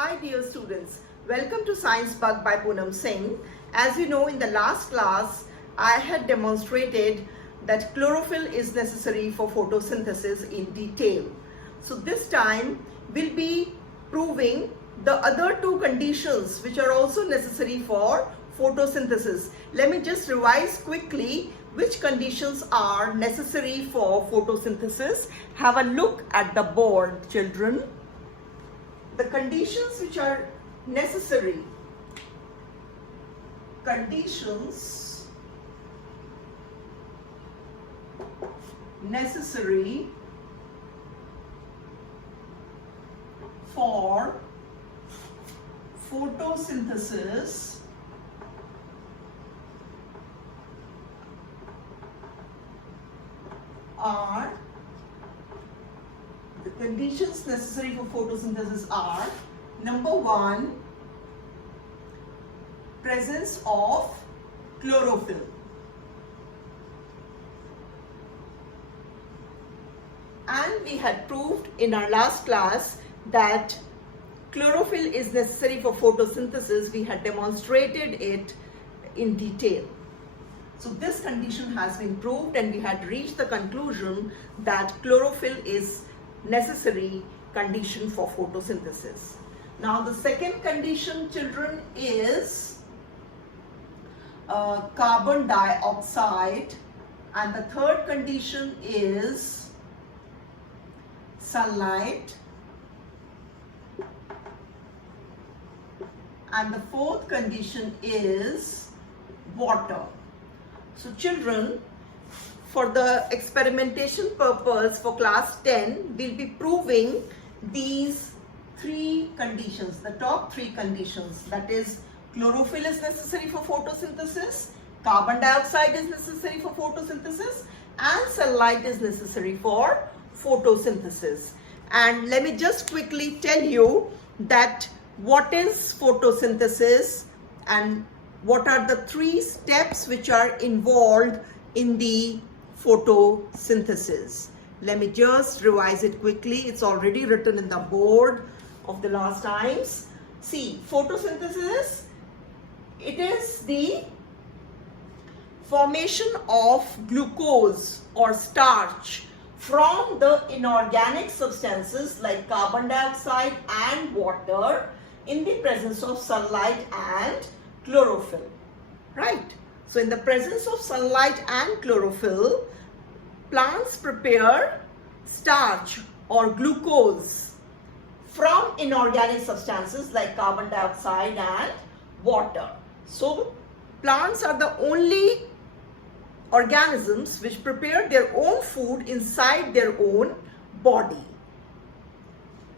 Hi dear students, welcome to Science Bug by Poonam Singh. As you know, in the last class, I had demonstrated that chlorophyll is necessary for photosynthesis in detail. So this time, we'll be proving the other two conditions which are also necessary for photosynthesis. Let me just revise quickly which conditions are necessary for photosynthesis. Have a look at the board, children. The conditions which are necessary, for photosynthesis are number one, presence of chlorophyll. And we had proved in our last class that chlorophyll is necessary for photosynthesis. We had demonstrated it in detail. So this condition has been proved and we had reached the conclusion that chlorophyll is necessary condition for photosynthesis. Now the second condition, children, is carbon dioxide, and the third condition is sunlight, and the fourth condition is water. So children, for the experimentation purpose for class 10, we'll be proving these three conditions, the top three conditions. That is, chlorophyll is necessary for photosynthesis, carbon dioxide is necessary for photosynthesis, and sunlight is necessary for photosynthesis. And let me just quickly tell you that what is photosynthesis and what are the three steps which are involved in the photosynthesis. Let me just revise it quickly. It's already written in the board of the last times. See, photosynthesis, it is the formation of glucose or starch from the inorganic substances like carbon dioxide and water in the presence of sunlight and chlorophyll, right? So in the presence of sunlight and chlorophyll, plants prepare starch or glucose from inorganic substances like carbon dioxide and water. So plants are the only organisms which prepare their own food inside their own body.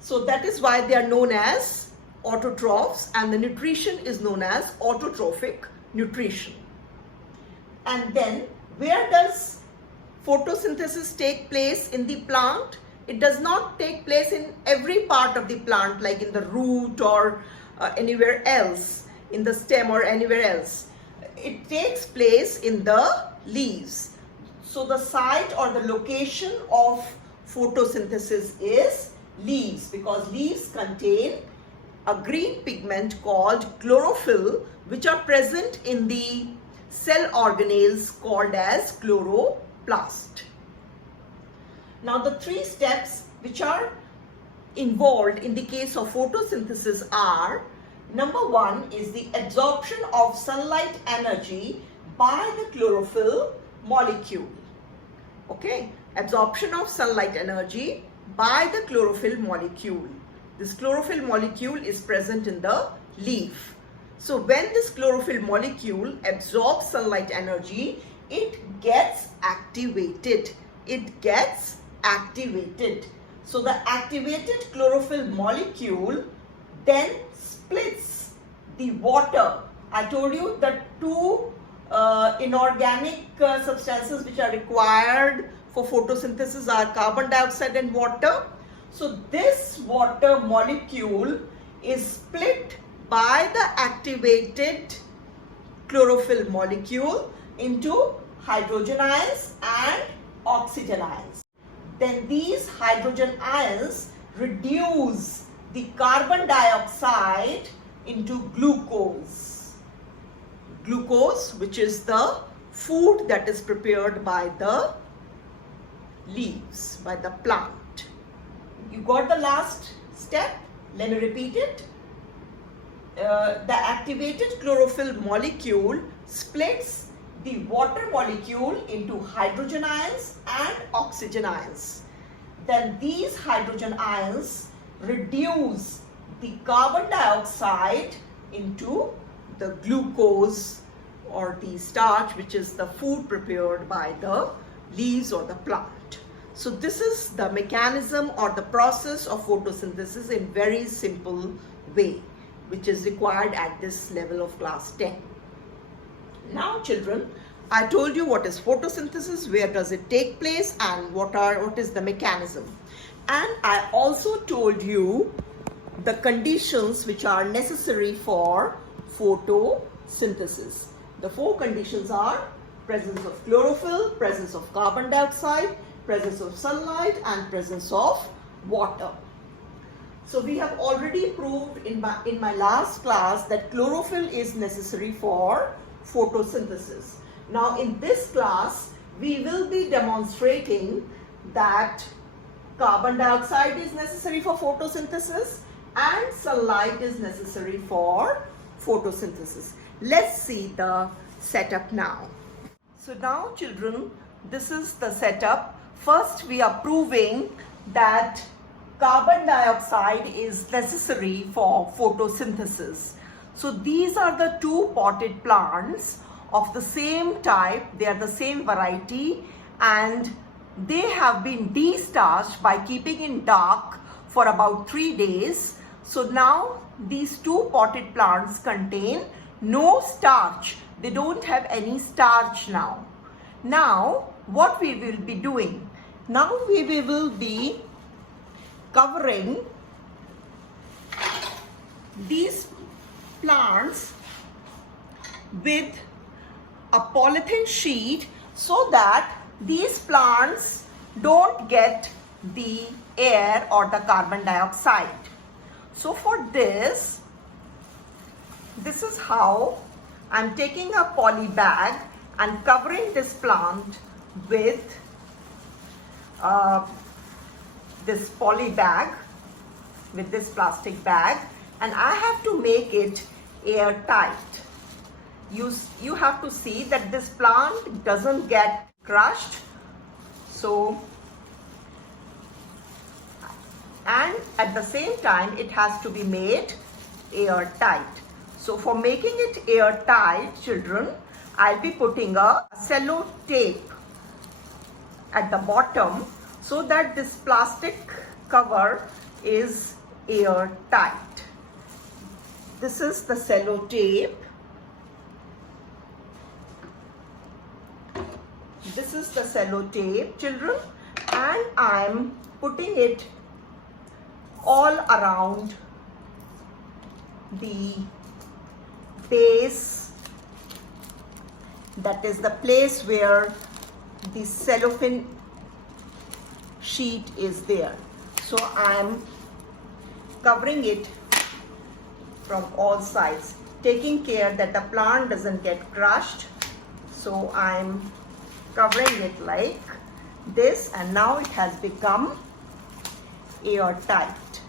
So that is why they are known as autotrophs, and the nutrition is known as autotrophic nutrition. And then where does photosynthesis take place in the plant? It does not take place in every part of the plant, like in the root or anywhere else, in the stem or anywhere else. It takes place in the leaves. So the site or the location of photosynthesis is leaves, because leaves contain a green pigment called chlorophyll, which are present in the cell organelles called as chloroplast. Now the three steps which are involved in the case of photosynthesis are: number one is the absorption of sunlight energy by the chlorophyll molecule. Okay, absorption of sunlight energy by the chlorophyll molecule. This chlorophyll molecule is present in the leaf. So when this chlorophyll molecule absorbs sunlight energy, it gets activated. So the activated chlorophyll molecule then splits the water. I told you that two inorganic substances which are required for photosynthesis are carbon dioxide and water. So this water molecule is split by the activated chlorophyll molecule into hydrogen ions and oxygen ions. Then these hydrogen ions reduce the carbon dioxide into glucose. Glucose, which is the food that is prepared by the leaves, by the plant. You got the last step? Let me repeat it. The activated chlorophyll molecule splits the water molecule into hydrogen ions and oxygen ions. Then these hydrogen ions reduce the carbon dioxide into the glucose or the starch, which is the food prepared by the leaves or the plant. So this is the mechanism or the process of photosynthesis in very simple way, which is required at this level of class 10. Now children, I told you what is photosynthesis, where does it take place, and what is the mechanism. And I also told you the conditions which are necessary for photosynthesis. The 4 conditions are presence of chlorophyll, presence of carbon dioxide, presence of sunlight, and presence of water. So we have already proved in my last class that chlorophyll is necessary for photosynthesis. Now in this class, we will be demonstrating that carbon dioxide is necessary for photosynthesis and sunlight is necessary for photosynthesis. Let's see the setup now. So now children, this is the setup. First we are proving that carbon dioxide is necessary for photosynthesis. So these are the 2 potted plants of the same type. They are the same variety and they have been de-starched by keeping in dark for about 3 days. So now these 2 potted plants contain no starch. They don't have any starch now. Now what we will be doing? Now we will be covering these plants with a polythene sheet so that these plants don't get the air or the carbon dioxide. So for this is how I'm taking a poly bag and covering this plant with this poly bag, with this plastic bag, and I have to make it airtight. You have to see that this plant doesn't get crushed. So, and at the same time it has to be made airtight. So for making it airtight, children, I'll be putting a cello tape at the bottom so that this plastic cover is airtight. This is the cello tape. This is the cello tape, children, and I'm putting it all around the base, that is the place where the cellophane sheet is there. So I'm covering it from all sides, taking care that the plant doesn't get crushed. So I'm covering it like this, and now it has become airtight.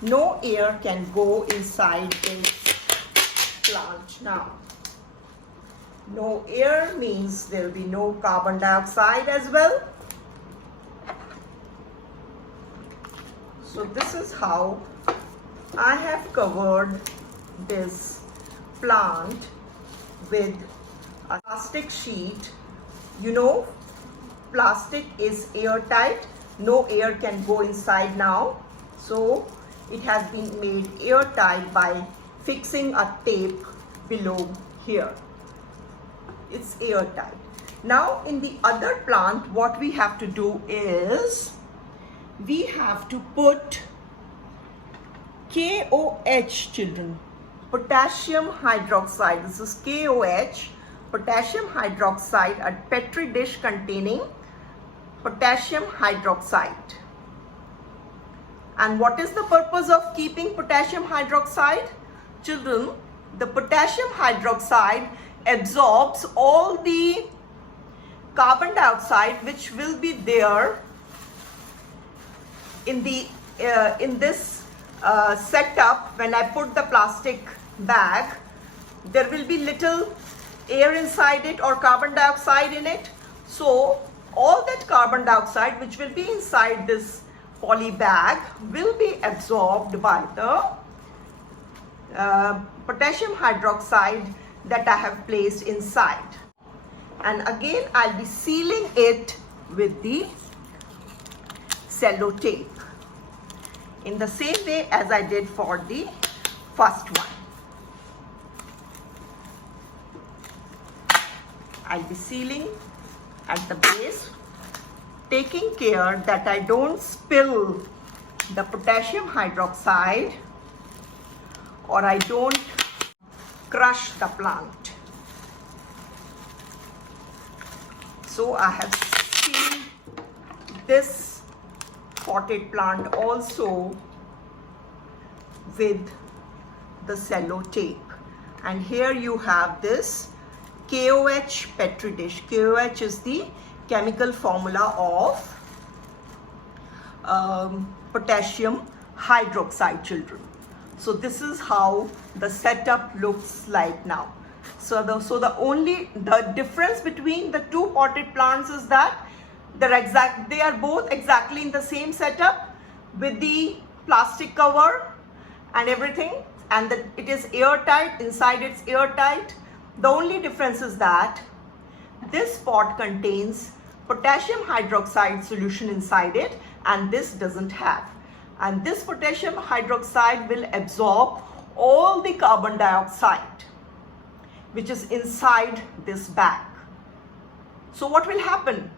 No air can go inside this plant now. No air means there will be no carbon dioxide as well. So this is how I have covered this plant with a plastic sheet. You know, plastic is airtight. No air can go inside now. So it has been made airtight by fixing a tape below here. It's airtight. Now in the other plant, what we have to do is we have to put KOH, children, potassium hydroxide. This is KOH, potassium hydroxide, a petri dish containing potassium hydroxide. And what is the purpose of keeping potassium hydroxide? Children, the potassium hydroxide absorbs all the carbon dioxide which will be there in this setup. When I put the plastic bag, there will be little air inside it or carbon dioxide in it. So all that carbon dioxide which will be inside this poly bag will be absorbed by the potassium hydroxide that I have placed inside. And again, I'll be sealing it with the cello tape in the same way as I did for the first one. I'll be sealing at the base, taking care that I don't spill the potassium hydroxide or I don't crush the plant. So I have sealed this potted plant also with the cello tape. And here you have this KOH petri dish. KOH is the chemical formula of potassium hydroxide, children. So this is how the setup looks like now. So the difference between the two potted plants is that they are both exactly in the same setup with the plastic cover and everything, and it is airtight. Inside it's airtight. The only difference is that this pot contains potassium hydroxide solution inside it and this doesn't have. And this potassium hydroxide will absorb all the carbon dioxide which is inside this bag. So what will happen?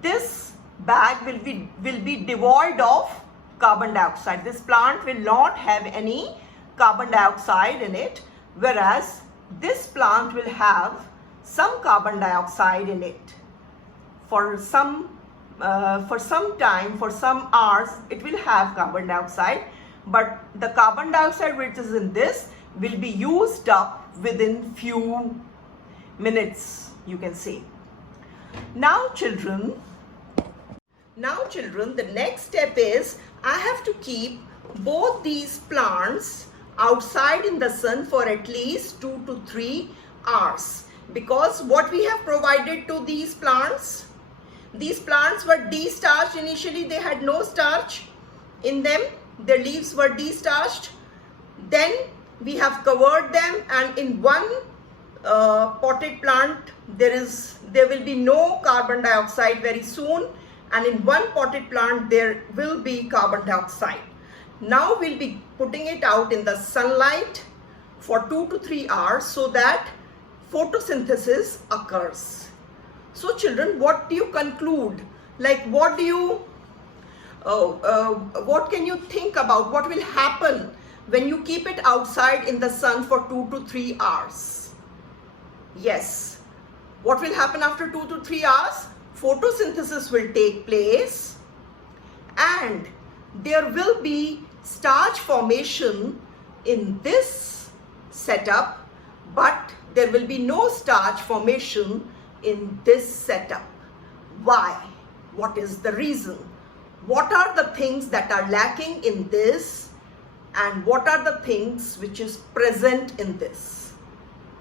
This bag will be devoid of carbon dioxide. This plant will not have any carbon dioxide in it, whereas this plant will have some carbon dioxide in it. For some time, for some hours, it will have carbon dioxide, but the carbon dioxide which is in this will be used up within few minutes, you can say. Now children, the next step is I have to keep both these plants outside in the sun for at least 2 to 3 hours, because what we have provided to these plants were de-starched. Initially they had no starch in them, their leaves were de-starched. Then we have covered them, and in one potted plant there will be no carbon dioxide very soon, and in one potted plant there will be carbon dioxide. Now we'll be putting it out in the sunlight for 2 to 3 hours so that photosynthesis occurs. So children, what do you conclude? Like what can you think about what will happen when you keep it outside in the sun for 2 to 3 hours? Yes, what will happen after 2 to 3 hours? Photosynthesis will take place and there will be starch formation in this setup, but there will be no starch formation in this setup. Why? What is the reason? What are the things that are lacking in this and what are the things which is present in this?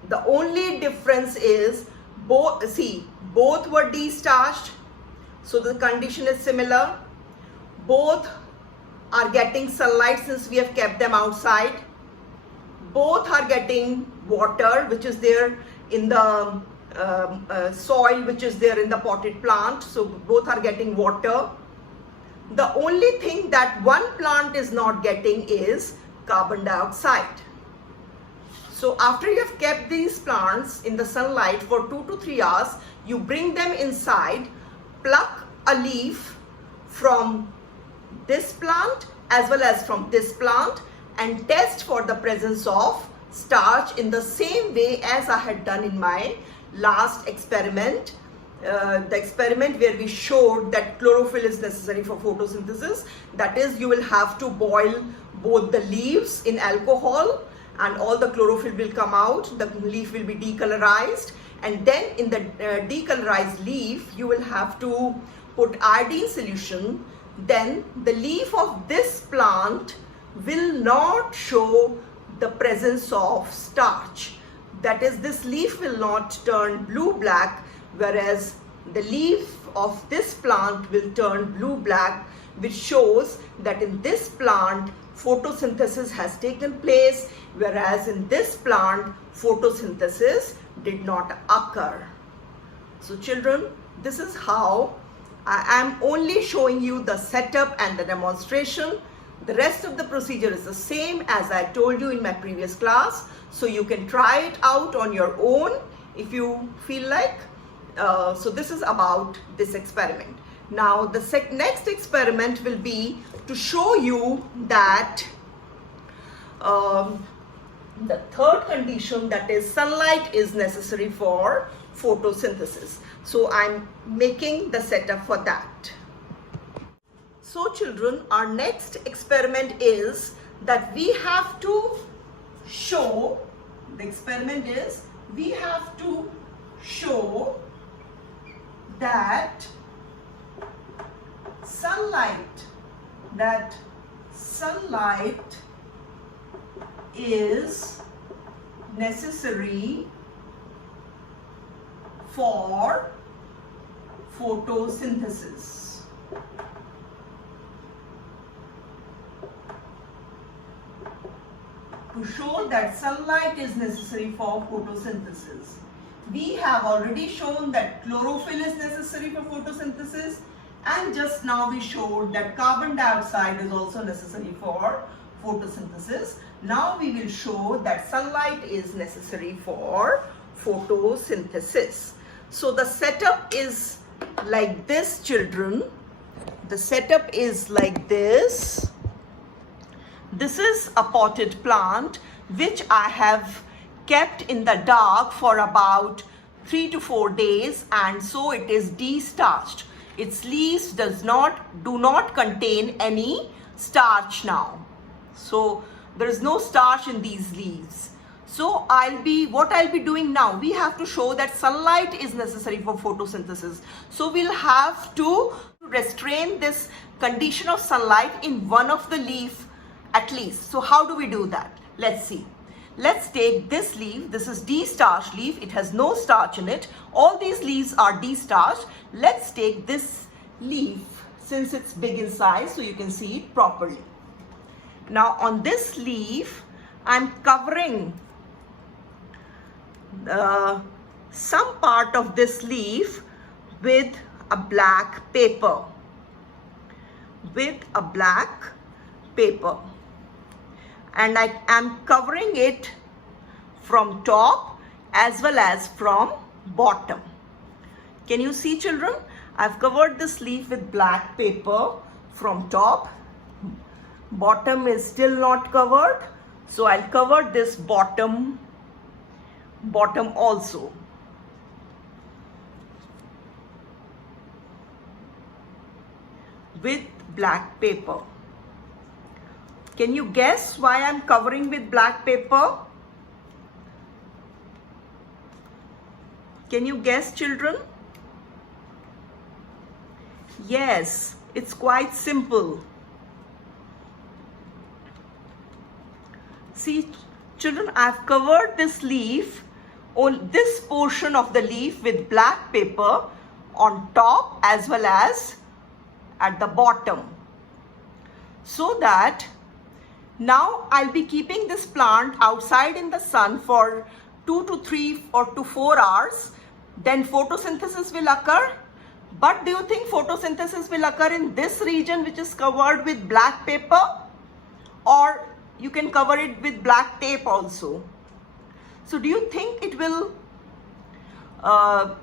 The only difference is both were de-starched, so the condition is similar. Both are getting sunlight since we have kept them outside. Both are getting water which is there in the soil which is there in the potted plant, so both are getting water. The only thing that one plant is not getting is carbon dioxide. So after you have kept these plants in the sunlight for 2 to 3 hours, you bring them inside, pluck a leaf from this plant as well as from this plant and test for the presence of starch in the same way as I had done in my last experiment the experiment where we showed that chlorophyll is necessary for photosynthesis. That is, you will have to boil both the leaves in alcohol and all the chlorophyll will come out. The leaf will be decolorized, and then in the decolorized leaf you will have to put iodine solution. Then the leaf of this plant will not show the presence of starch. That is, this leaf will not turn blue-black, whereas the leaf of this plant will turn blue-black, which shows that in this plant photosynthesis has taken place, whereas in this plant photosynthesis did not occur. So children, this is how I am only showing you the setup and the demonstration. The rest of the procedure is the same as I told you in my previous class. So you can try it out on your own if you feel like. So this is about this experiment. Now the next experiment will be to show you that the third condition, that is sunlight, is necessary for photosynthesis. So I'm making the setup for that. So children, our next experiment is that we have to show, the experiment is we have to show that sunlight is necessary for photosynthesis. To show that sunlight is necessary for photosynthesis. We have already shown that chlorophyll is necessary for photosynthesis, and just now we showed that carbon dioxide is also necessary for photosynthesis. Now we will show that sunlight is necessary for photosynthesis. So the setup is like this, children. The setup is like this. This is a potted plant which I have kept in the dark for about 3 to 4 days, and so it is de-starched. Its leaves do not contain any starch now. So there is no starch in these leaves. So what I'll be doing now, we have to show that sunlight is necessary for photosynthesis. So we'll have to restrain this condition of sunlight in one of the leaf at least. So how do we do that? Let's see. Let's take this leaf. This is de-starched leaf. It has no starch in it. All these leaves are de-starched. Let's take this leaf, since it's big in size, so you can see it properly. Now on this leaf, I'm covering some part of this leaf with a black paper. And I am covering it from top as well as from bottom. Can you see, children? I've covered this leaf with black paper from top. Bottom is still not covered, so I'll cover this bottom also. With black paper. Can you guess why I'm covering with black paper? Can you guess, children? Yes, it's quite simple. See, children, I've covered this leaf, on this portion of the leaf, with black paper on top as well as at the bottom, so that now I'll be keeping this plant outside in the sun for 2 to 3 or to 4 hours. Then photosynthesis will occur. But do you think photosynthesis will occur in this region which is covered with black paper? Or you can cover it with black tape also. So do you think it will,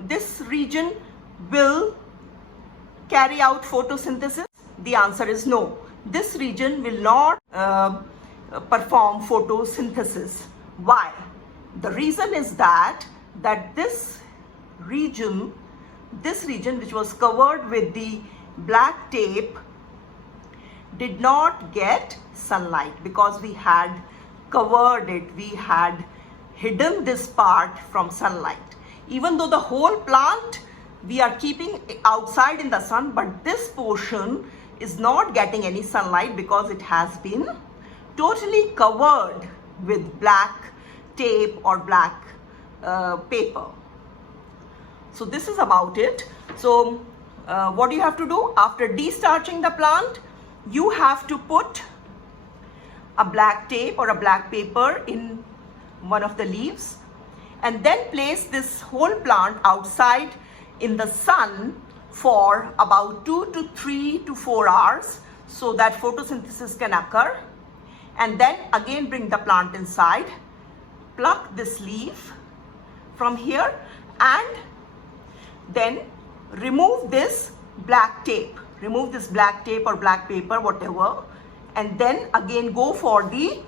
this region will carry out photosynthesis? The answer is no. This region will not perform photosynthesis. Why? The reason is that this region this region which was covered with the black tape did not get sunlight because we had covered it, we had hidden this part from sunlight. Even though the whole plant we are keeping outside in the sun, but this portion is not getting any sunlight because it has been totally covered with black tape or black paper. So this is about it. So what do you have to do? After destarching the plant, you have to put a black tape or a black paper in one of the leaves and then place this whole plant outside in the sun for about 2 to 3 to 4 hours so that photosynthesis can occur, and then again bring the plant inside, pluck this leaf from here and then remove this black tape. Remove this black tape or black paper, whatever, and then again go for the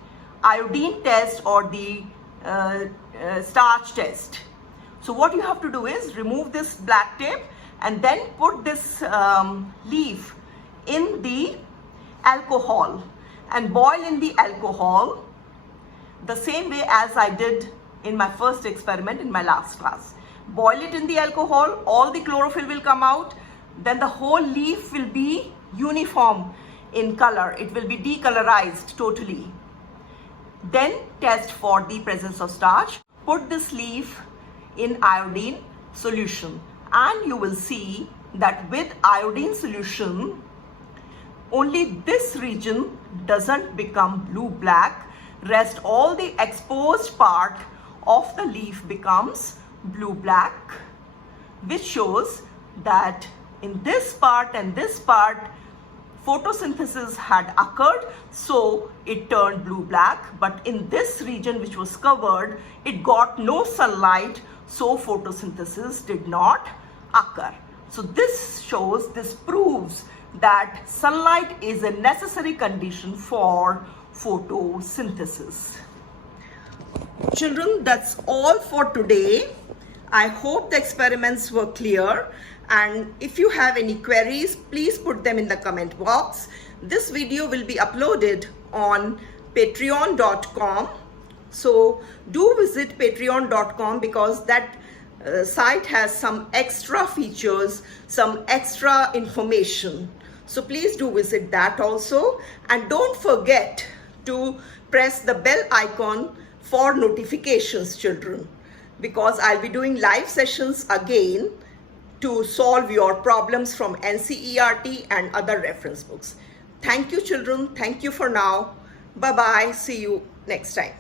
iodine test or the starch test. So what you have to do is remove this black tape and then put this leaf in the alcohol and boil in the alcohol the same way as I did in my first experiment in my last class. Boil it in the alcohol, all the chlorophyll will come out, then the whole leaf will be uniform in color. It will be decolorized totally. Then test for the presence of starch. Put this leaf in iodine solution and you will see that with iodine solution, only this region doesn't become blue-black. Rest all the exposed part of the leaf becomes blue-black, which shows that in this part and this part photosynthesis had occurred, so it turned blue-black, but in this region which was covered, it got no sunlight, so photosynthesis did not occur. So this proves that sunlight is a necessary condition for photosynthesis. Children, that's all for today. I hope the experiments were clear, and if you have any queries, please put them in the comment box. This video will be uploaded on patreon.com. So do visit patreon.com because that site has some extra features, some extra information. So please do visit that also. And don't forget to press the bell icon for notifications, children, because I'll be doing live sessions again to solve your problems from NCERT and other reference books. Thank you, children. Thank you for now. Bye-bye. See you next time.